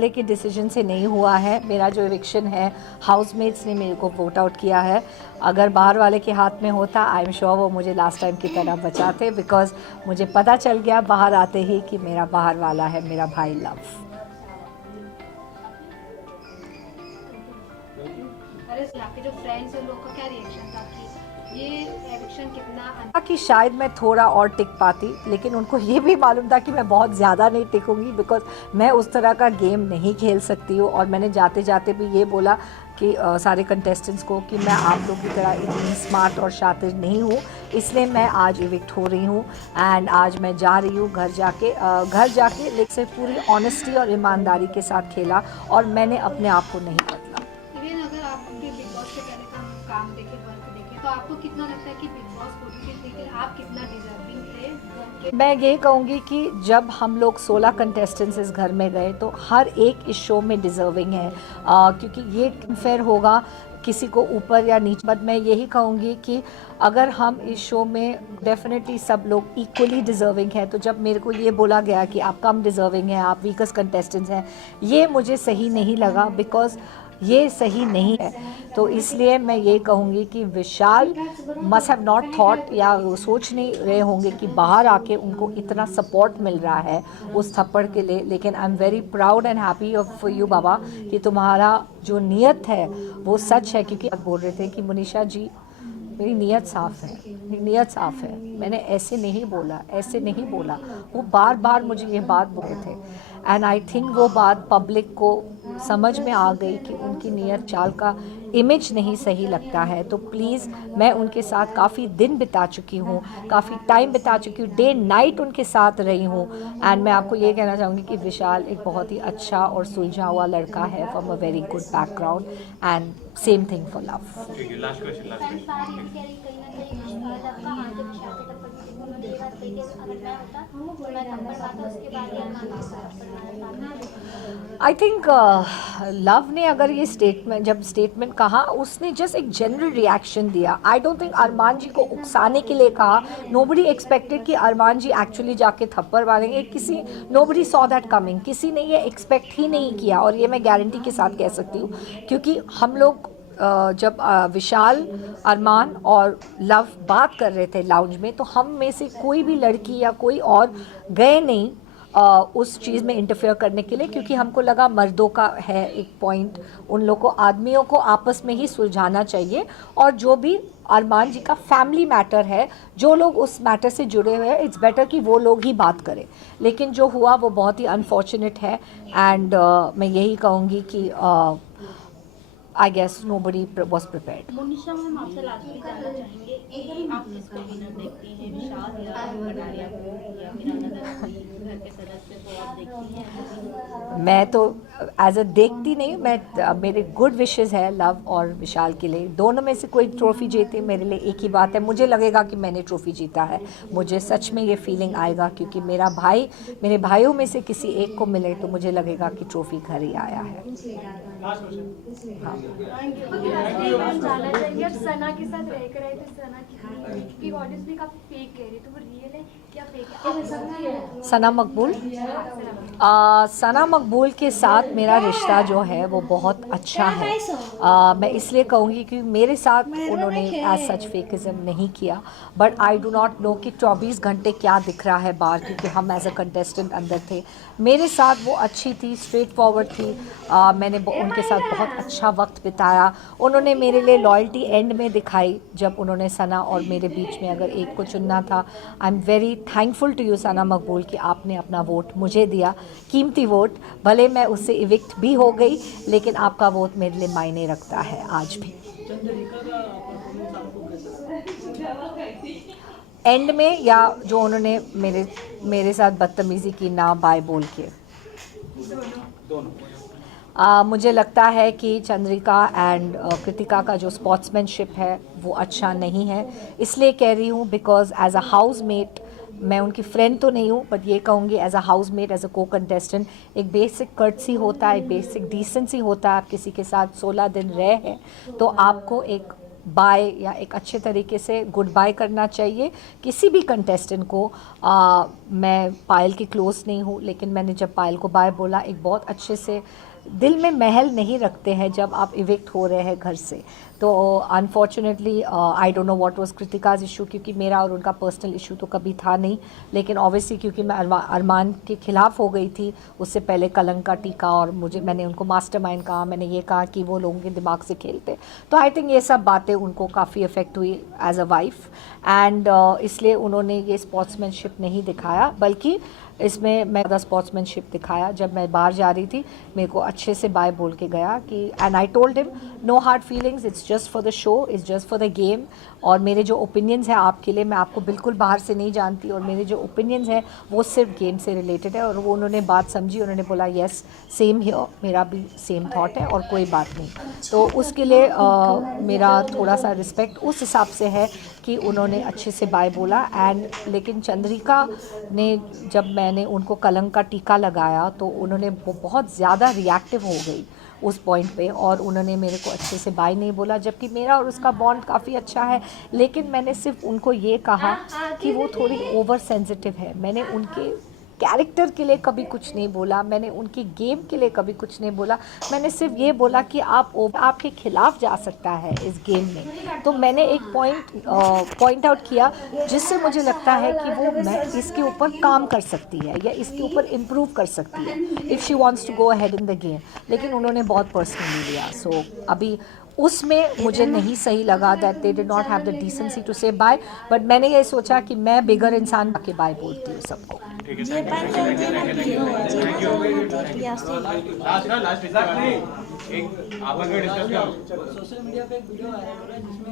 वाले के डिसीजन से नहीं हुआ है। मेरा जो इविक्शन है हाउसमेट्स ने मेरे को वोट आउट किया है। अगर बाहर वाले के हाथ में होता आई एम श्योर वो मुझे लास्ट टाइम की तरह बचाते, बिकॉज मुझे पता चल गया बाहर आते ही कि मेरा बाहर वाला है मेरा भाई लव। आपके जो फ्रेंड्स हैं लोग का क्या रिएक्शन था कि ये एविक्शन कितना कि शायद मैं थोड़ा और टिक पाती, लेकिन उनको ये भी मालूम था कि मैं बहुत ज़्यादा नहीं टिकूंगी, बिकॉज मैं उस तरह का गेम नहीं खेल सकती हूँ। और मैंने जाते जाते भी ये बोला कि सारे कंटेस्टेंट्स को कि मैं आप लोग की तरह इतनी स्मार्ट और शातिर नहीं हूँ, इसलिए मैं आज इविक्ट हो रही हूँ। एंड आज मैं जा रही हूँ घर जाके लेकिन से पूरी ऑनेस्टी और ईमानदारी के साथ खेला और मैंने अपने आप को नहीं बदला। इवन अगर आपके बिग बॉस के पहले का काम देखे, वर्क देखे, तो आपको कितना लगता है कि बिग बॉस पोजीशन लेकिन आप कितना डिजर्विंग थे? मैं ये कहूँगी कि जब हम लोग 16 कंटेस्टेंट्स इस घर में गए तो हर एक इस शो में डिज़र्विंग है, क्योंकि ये फेयर होगा किसी को ऊपर या नीचे। बट मैं यही कहूँगी कि अगर हम इस शो में डेफिनेटली सब लोग इक्वली डिज़र्विंग हैं, तो जब मेरे को ये बोला गया कि आप कम डिज़र्विंग हैं, आप वीकेस्ट कंटेस्टेंट्स हैं, ये मुझे सही नहीं लगा, बिकॉज ये सही नहीं है। तो इसलिए मैं ये कहूँगी कि विशाल मस्ट हैव नॉट थॉट या वो सोच नहीं रहे होंगे कि बाहर आके उनको इतना सपोर्ट मिल रहा है उस थप्पड़ के लिए। लेकिन I am very proud and happy for you बाबा कि तुम्हारा जो नीयत है वो सच है, क्योंकि आप बोल रहे थे कि मनीषा जी मेरी नीयत साफ़ है, मेरी नीयत साफ़ है, मैंने ऐसे नहीं बोला। वो बार बार मुझे ये बात बोले थे एंड आई थिंक वो बात पब्लिक को समझ में आ गई कि उनकी नीयत चाल का इमेज नहीं सही लगता है। तो प्लीज़, मैं उनके साथ काफ़ी दिन बिता चुकी हूँ, काफ़ी टाइम बिता चुकी हूँ, डे नाइट उनके साथ रही हूँ। एंड मैं आपको ये कहना चाहूँगी कि विशाल एक बहुत ही अच्छा और सुलझा हुआ लड़का है from a very good background and same thing for love. I think love ने अगर ये स्टेटमेंट कहा, उसने जस्ट एक जनरल रिएक्शन दिया। आई डोंट थिंक अरमान जी को उकसाने के लिए कहा। नोबडी एक्सपेक्टेड कि अरमान जी एक्चुअली जाके थप्पड़ मारेंगे। नोबडी सॉ दैट कमिंग, किसी ने ये एक्सपेक्ट ही नहीं किया। और ये मैं गारंटी के साथ कह सकती हूँ, क्योंकि हम लोग जब विशाल, अरमान और लव बात कर रहे थे लाउंज में, तो हम में से कोई भी लड़की या कोई और गए नहीं उस चीज़ में इंटरफेयर करने के लिए, क्योंकि हमको लगा मर्दों का है एक पॉइंट, उन लोगों को, आदमियों को आपस में ही सुलझाना चाहिए। और जो भी अरमान जी का फैमिली मैटर है, जो लोग उस मैटर से जुड़े हुए हैं, इट्स बेटर कि वो लोग ही बात करें। लेकिन जो हुआ वो बहुत ही अनफॉर्चुनेट है। एंड मैं यही कहूँगी कि I guess nobody was prepared. Monisha ma'am, आपसे लास्टली जानना चाहेंगे कि आप किसको विनर देखती हैं, विशाल या कटारिया को या फिर अदर घर के सदस्य को आप देखती हैं? मैं तो एज अ देखती नहीं, मैं मेरे गुड विशेस है लव और विशाल के लिए। दोनों में से कोई ट्रॉफी जीते मेरे लिए एक ही बात है, मुझे लगेगा कि मैंने ट्रॉफी जीता है। मुझे सच में ये फीलिंग आएगा, क्योंकि मेरे भाइयों में से किसी एक को मिले तो मुझे लगेगा कि ट्रॉफी घर ही आया है। हाँ। जाना चाहिए अब सना के साथ रह कर आए थे, सना की ऑडियंस भी काफी फेक कह रही, तो वो रियल है क्या फेक है? सना मकबूल, सना मकबूल के साथ मेरा रिश्ता जो है वो बहुत अच्छा है। मैं इसलिए कहूँगी कि मेरे साथ उन्होंने एज सच फेकिज्म नहीं किया, but I do not know कि 24 घंटे क्या दिख रहा है बाहर, क्योंकि हम एज अ कंटेस्टेंट अंदर थे। मेरे साथ वो अच्छी थी, स्ट्रेट फॉरवर्ड थी। मैंने उनके साथ बहुत अच्छा वक्त बिताया। उन्होंने मेरे लिए लॉयल्टी एंड में दिखाई, जब उन्होंने सना और मेरे बीच में अगर एक को चुनना था। I am very thankful to you Sana Maqbool कि आपने अपना वोट मुझे दिया, कीमती वोट। भले मैं उससे इविक्ट भी हो गई, लेकिन आपका वोट मेरे लिए मायने रखता है आज भी। एंड में, या जो उन्होंने मेरे साथ बदतमीज़ी की ना बाय बोल के, मुझे लगता है कि चंद्रिका एंड कृतिका का जो स्पोर्ट्समैनशिप है वो अच्छा नहीं है। इसलिए कह रही हूँ बिकॉज एज अ हाउसमेट, मैं उनकी फ्रेंड तो नहीं हूँ, बट ये कहूँगी as a housemate, as a co contestant, एक बेसिक कर्टसी होता है, एक बेसिक डिसेंसी होता है। आप किसी के साथ 16 दिन रहे हैं तो आपको एक बाय या एक अच्छे तरीके से गुड बाय करना चाहिए किसी भी कंटेस्टेंट को। मैं पायल की क्लोज नहीं हूँ, लेकिन मैंने जब पायल को बाय बोला, एक बहुत अच्छे से, दिल में महल नहीं रखते हैं जब आप इविक्ट हो रहे हैं घर से। तो unfortunately I don't know what was Kritika's issue, क्योंकि मेरा और उनका पर्सनल इशू तो कभी था नहीं, लेकिन ऑब्वियसली क्योंकि मैं अरमान के खिलाफ हो गई थी उससे पहले कलंक का टीका, और मैंने उनको मास्टरमाइंड कहा, मैंने ये कहा कि वो लोगों के दिमाग से खेलते, तो आई थिंक ये सब बातें उनको काफ़ी अफेक्ट हुई एज अ वाइफ, एंड इसलिए उन्होंने ये स्पोर्ट्समैनशिप नहीं दिखाया, बल्कि इसमें मैं ज़्यादा स्पोर्ट्समैनशिप दिखाया। जब मैं बाहर जा रही थी मेरे को अच्छे से बाय बोल के गया कि, and I told him no hard feelings, it's just for the show, it's just for the game, और मेरे जो ओपिनियंस हैं आपके लिए, मैं आपको बिल्कुल बाहर से नहीं जानती, और मेरे जो ओपिनियंस हैं वो सिर्फ गेम से रिलेटेड है। और वो उन्होंने बात समझी, उन्होंने बोला येस सेम हियर, मेरा भी सेम थॉट है और कोई बात नहीं। तो उसके लिए मेरा थोड़ा सा रिस्पेक्ट उस हिसाब से है कि उन्होंने अच्छे से बाय बोला। एंड लेकिन चंद्रिका ने, जब मैंने उनको कलंक का टीका लगाया तो उन्होंने बहुत ज़्यादा रिएक्टिव हो गई उस पॉइंट पे, और उन्होंने मेरे को अच्छे से बाय नहीं बोला, जबकि मेरा और उसका बॉन्ड काफ़ी अच्छा है। लेकिन मैंने सिर्फ उनको ये कहा कि वो थोड़ी ओवर सेंसिटिव है। मैंने उनके कैरेक्टर के लिए कभी कुछ नहीं बोला, मैंने उनकी गेम के लिए कभी कुछ नहीं बोला, मैंने सिर्फ ये बोला कि आपके खिलाफ जा सकता है इस गेम में। तो मैंने एक पॉइंट आउट किया जिससे मुझे लगता है कि वो मैं इसके ऊपर काम कर सकती है या इसके ऊपर इम्प्रूव कर सकती है if she wants to go ahead in the game. लेकिन उन्होंने बहुत पर्सनली लिया, सो अभी उसमें मुझे नहीं सही लगा that they did not have the decency to say bye, but मैंने ये सोचा कि मैं बिगर इंसान के बाय बोलती हूँ सबको। ये बात करते हैं ना कि लास्ट एक आपस में डिस्कस करो। सोशल मीडिया पे एक वीडियो वायरल हो रहा है जिसमें